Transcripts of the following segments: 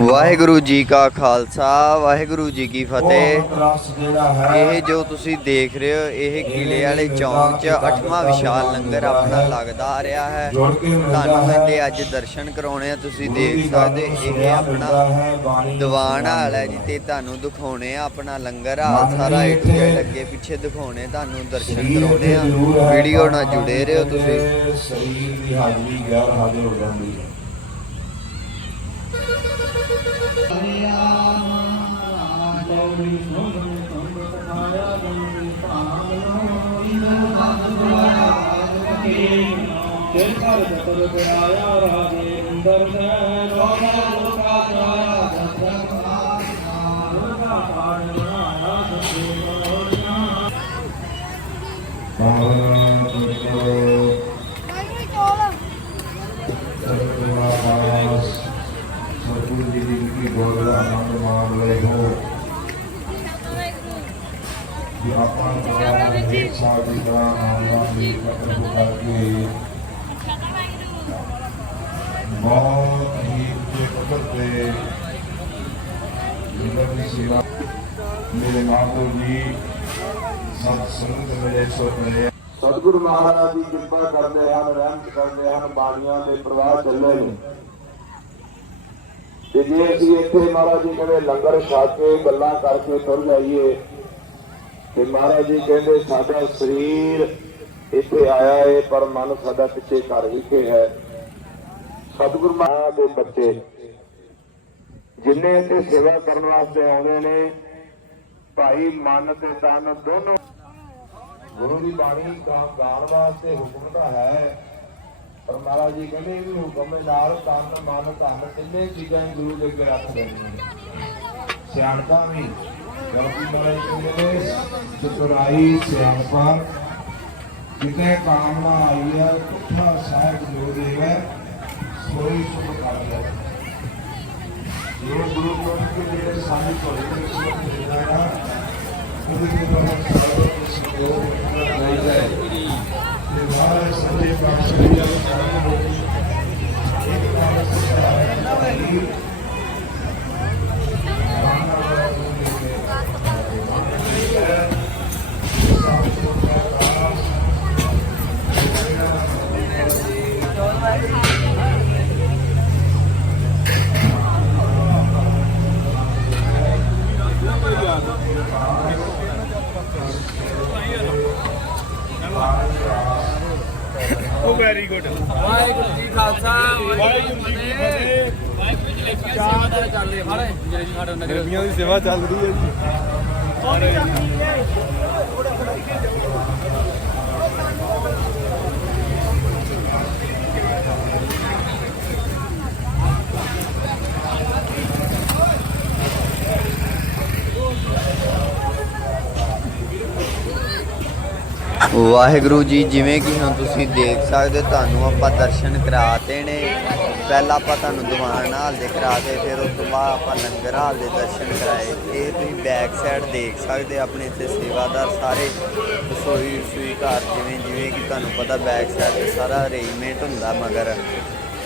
ਵਾਹਿਗੁਰੂ ਜੀ ਕਾ ਖਾਲਸਾ ਵਾਹਿਗੁਰੂ ਜੀ ਕੀ ਫਤਿਹ। ਇਹ ਜੋ ਤੁਸੀਂ ਦੇਖ ਰਹੇ ਹੋ ਇਹ ਕਿਲੇ ਵਾਲੇ ਚੌਂਕ 'ਚ ਅੱਠਵਾਂ ਵਿਸ਼ਾਲ ਲੰਗਰ ਆਪਣਾ ਲੱਗਦਾ ਆ ਰਿਹਾ ਹੈ। ਤੁਹਾਨੂੰ। ਇਹਦੇ ਅੱਜ ਦਰਸ਼ਨ ਕਰਾਉਣੇ ਆ ਤੁਸੀਂ ਦੇਖ ਸਕਦੇ ਇਹ ਆਪਣਾ ਦੀਵਾਨ ਹਾਲ ਹੈ ਜੀ ਤੇ ਤੁਹਾਨੂੰ ਦਿਖਾਉਣੇ ਆ ਆਪਣਾ ਲੰਗਰ ਹਾਲ ਸਾਰਾ ਇੱਥੇ ਇੱਥੇ ਲੱਗੇ ਪਿੱਛੇ ਦਿਖਾਉਣੇ ਤੁਹਾਨੂੰ ਦਰਸ਼ਨ ਕਰਾਉਣੇ ਆ। ਵੀਡੀਓ ਨਾਲ ਜੁੜੇ ਰਹੋ ਤੁਸੀਂ। ਸਰੀਰ ਦੀ ਹਾਜ਼ਰੀ ਗੈਰ ਹਾਜ਼ਰ ਹੋ ਜਾਂਦੀ ਹੈ। ਪਾਵਨ ਗੁਰੂ ਸਤਿਗੁਰਾਂ ਸਤਿਗੁਰੂ ਜੀ ਦੀ ਕੀ ਗੋਲ ਆਨੰਦ ਮਾਣ ਰਹੇ ਹੋ ਕਿ ਆਪਾਂ ਨੂੰ ਇੱਕ ਸਾਲ ਦੀ ਤਰ੍ਹਾਂ ਨਾਮ ਦੀ ਕਦਰ ਕਰਕੇ ਬਹੁਤ ਹੀ ਉੱਚੇ ਪੱਧਰ ਤੇ ਜਿਨ੍ਹਾਂ ਦੀ ਸੇਵਾ ਮੇਰੇ ਮਾਪੋ ਜੀ ਸਤ ਸੰਗਤ ਮੇਰੇ ਸੋਹਣੇ ਸਤਿਗੁਰੂ ਮਹਾਰਾਜ ਦੀ ਕਿਰਪਾ ਕਰਦੇ ਹਨ, ਰਹਿਮਤ ਕਰਦੇ ਹਨ, ਬਾਣੀਆਂ ਦੇ ਪ੍ਰਵਾਹ ਚੱਲੇ ਨੇ। ਤੇ ਜੇ ਅਸੀਂ ਇੱਥੇ ਮਹਾਰਾਜ ਜੀ ਕਹਿੰਦੇ ਲੰਗਰ ਛਾ ਕੇ ਗੱਲਾਂ ਕਰਕੇ ਤੁਰ ਜਾਈਏ, ਤੇ ਮਹਾਰਾਜ ਜੀ ਕਹਿੰਦੇ ਸਾਡਾ ਸਰੀਰ ਇੱਥੇ ਆਇਆ ਏ, ਪਰ ਮਨ ਸਾਡਾ ਪਿੱਛੇ ਘਰ ਵਿਖੇ ਹੈ। ਸਤਿਗੁਰੂ ਮਹਾਰਾਜ ਦੇ ਬੱਚੇ, ਜਿੰਨੇ ਇੱਥੇ ਸੇਵਾ ਕਰਨ ਵਾਸਤੇ ਆਉਂਦੇ ਨੇ, ਭਾਈ ਮਨ ਤੇ ਤਨ ਦੋਨੋਂ। ਗੁਰੂ ਦੀ ਬਾਣੀ ਗਾ- ਗਾਉਣ ਵਾਸਤੇ ਹੁਕਮ ਤਾਂ ਹੈ। ਮਹਾਰਾਜ ਜੀ ਕਹਿੰਦੇ ਇਹ ਹੁਕਮ ਨਾਲ ਤਨ, ਮਨ, ਧਨ ਤਿੰਨੇ ਚੀਜ਼ਾਂ ਗੁਰੂ ਦੇ ਅੱਗੇ ਰੱਖ ਦੇਣੀਆਂ ਸਿਆਣਪਾ ਵੀ ਗਲਤੀ ਮਹਾਰਾਜ ਕਹਿੰਦੇ ਨੇ, ਚਤੁਰਾਈ ਸਿਆਣਪਾ, ਜਿਤੇ ਕਾਮਨਾ ਆਈ ਹੈ ਪੁੱਠਾ ਸਾਹਿਬ ਜੋ ਦੇਵੈ ਸੋਈ ਸੁਖ ਕਰ ਲੈ ਇਹ ਗੁਰੂ ਕੋਲ ਜਿਹੜੇ ਸਾਡੀ ਭਗਤ ਦੇ ਮਿਲਦਾ ਹੈ ਉਹਦੇ ਤੋਂ ਸਾਰਾ ਕੁਝ ਜੋ ਮਿਲਦਾ ਹੈ ਤੇ ਬਾਹਰ ਦੀ ਨਾਲ ਸਹਾਇ ਵਾਹਿਗੁਰੂ ਜੀ ਖਾਲਸਾ ਵਾਹਿਗੁਰੂ ਜੀ ਕੀ ਫਤਿਹ। ਵਾਹਿਗੁਰੂ ਜੀ ਕੀ ਸੇਵਾਦਾਰ ਚੱਲ ਰਹੇ ਫਾਲੇ ਜਿਹੜੇ ਜੀ ਸਾਡੇ ਨਗਰ ਗਰਮੀਆਂ ਦੀ ਸੇਵਾ ਚੱਲ ਰਹੀ ਹੈ ਜੀ। ਵਾਹਿਗੁਰੂ ਜੀ, ਜਿਵੇਂ ਕਿ ਹੁਣ ਤੁਸੀਂ ਦੇਖ ਸਕਦੇ ਹੋ ਤੁਹਾਨੂੰ ਆਪਾਂ ਦਰਸ਼ਨ ਕਰਾਤੇ ਨੇ ਪਹਿਲਾਂ ਆਪਾਂ ਤੁਹਾਨੂੰ ਦੀਵਾਨ ਹਾਲ ਦੇ ਕਰਾਤੇ ਫਿਰ ਉਸ ਤੋਂ ਬਾਅਦ ਆਪਾਂ ਲੰਗਰ ਹਾਲ ਦੇ ਦਰਸ਼ਨ ਕਰਾਏ। ਇਹ ਤੁਸੀਂ ਬੈਕ ਸਾਈਡ ਦੇਖ ਸਕਦੇ ਹੋ ਆਪਣੇ ਇੱਥੇ ਸੇਵਾਦਾਰ ਸਾਰੇ ਰਸੋਈ ਰਸੋਈ ਘਰ ਜਿਵੇਂ ਜਿਵੇਂ ਕਿ ਤੁਹਾਨੂੰ ਪਤਾ ਬੈਕ ਸਾਈਡ ਤੇ ਸਾਰਾ ਅਰੇਂਜਮੈਂਟ ਹੁੰਦਾ ਮਗਰ।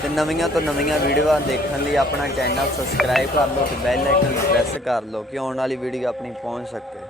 ਤੇ ਨਵੀਆਂ ਤੋਂ ਨਵੀਆਂ ਵੀਡੀਓਆਂ ਦੇਖਣ ਲਈ ਆਪਣਾ ਚੈਨਲ ਸਬਸਕ੍ਰਾਈਬ ਕਰ ਲਓ ਤੇ ਬੈਲ ਆਈਕਨ ਪ੍ਰੈਸ ਕਰ ਲਓ ਕਿ ਆਉਣ ਵਾਲੀ ਵੀਡੀਓ ਆਪਣੀ ਪਹੁੰਚ ਸਕੇ।